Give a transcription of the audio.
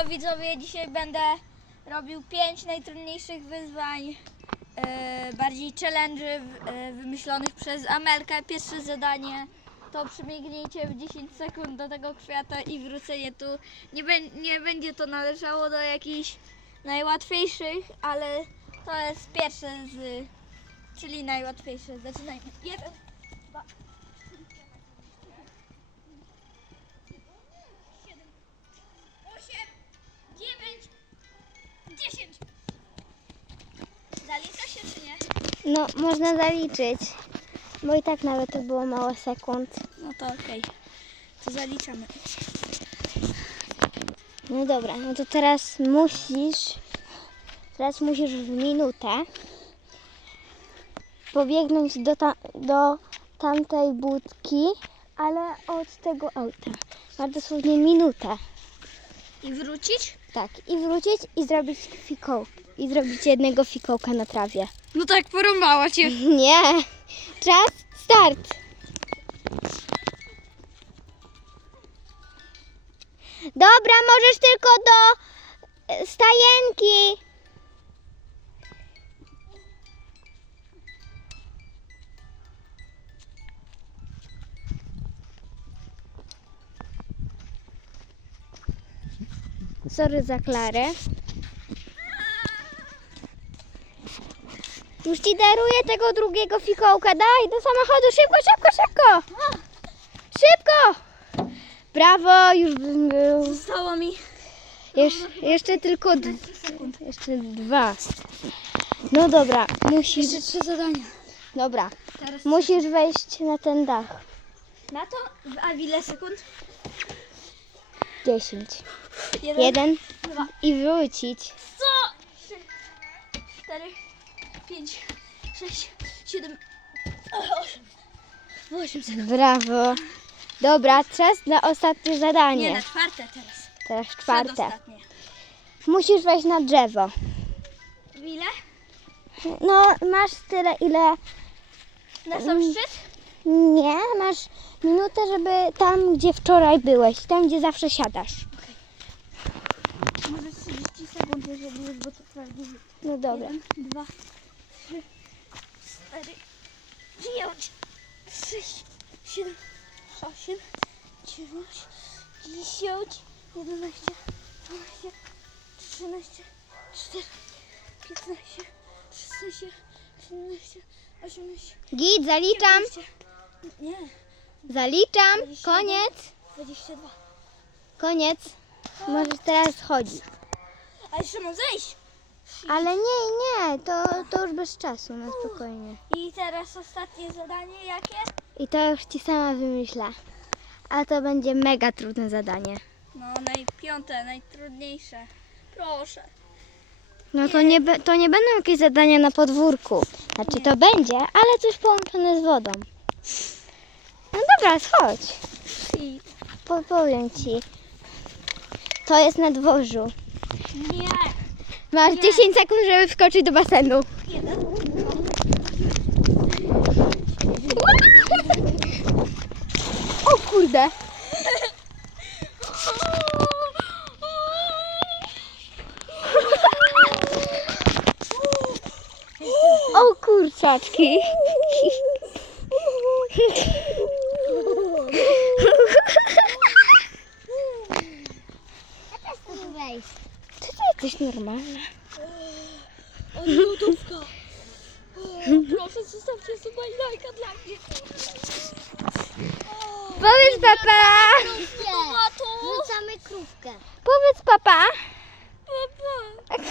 Siemanko widzowie, dzisiaj będę robił 5 najtrudniejszych wyzwań, e, bardziej challenge e, wymyślonych przez Amelkę. Pierwsze zadanie to przybiegnijcie w 10 sekund do tego kwiata i wrócenie tu. Nie, nie będzie to należało do jakichś najłatwiejszych, ale to jest pierwsze z, czyli najłatwiejsze. Zaczynajmy. Jeden, dwa, No, można zaliczyć. Bo i tak nawet to było mało sekund. No to okej. To zaliczamy. No dobra, no to teraz musisz, teraz musisz w minutę pobiegnąć do, ta, do tamtej budki, ale od tego auta. Masz dosłownie minutę. I wrócić? Tak, i wrócić i zrobić fikołk. I zrobić jednego fikołka na trawie. No tak, porąbała cię. Nie! Czas, start! Dobra, możesz tylko do e, stajenki. Sorry za Klarę. Już ci daruję tego drugiego fikołka. Daj do samochodu. Szybko, szybko, szybko. Szybko. Brawo, już bym był. Zostało mi Jesz, jeszcze tylko jeszcze dwa. No dobra, musisz. jeszcze trzy zadania. Dobra, Teraz musisz wejść na ten dach. na to, a ile sekund? 10. Jeden, Jeden dwa, i wrócić. co? Trzy, cztery, pięć, sześć, siedem, osiem. Osiem sekund. Brawo. Dobra, czas na ostatnie Nie, zadanie. na czwarte teraz. Teraz czwarte. Przedostatnie. Musisz wejść na drzewo. W ile? No, masz tyle, ile Na sam szczyt? Nie, masz minutę, żeby tam, gdzie wczoraj byłeś, tam, gdzie zawsze siadasz. Może 30 sekund, jeżeli już, bo to prawdziwy. No dobra. Jeden, dwa, trzy, cztery, pięć, sześć, siedem, osiem, dziewięć, dziesięć, jedenaście, dwanaście, trzynaście, cztery, piętnaście, szesnaście, siedemnaście, osiemnaście, Git, zaliczam. dziewiętnaście. Nie, Zaliczam. Koniec. dwadzieścia dwa. Koniec. Możesz teraz chodzić. A jeszcze mam zejść. Ale nie, nie, to, to już bez czasu, na spokojnie. I teraz ostatnie zadanie jakie? I to już ci sama wymyślę. A to będzie mega trudne zadanie. No, najpiąte, najtrudniejsze. Proszę. No to nie, be- to nie będą jakieś zadania na podwórku. Znaczy to będzie, ale coś połączone z wodą. No dobra, chodź. I Po- powiem ci. To jest na dworzu. Nie. Masz 10 sekund, żeby wskoczyć do basenu. O kurde. O kurczaczki. Jesteś normalna? O, lodówka. Proszę, zostawcie sobie lajka dla mnie. Powiedz papa. Wrzucamy krówkę. Powiedz papa.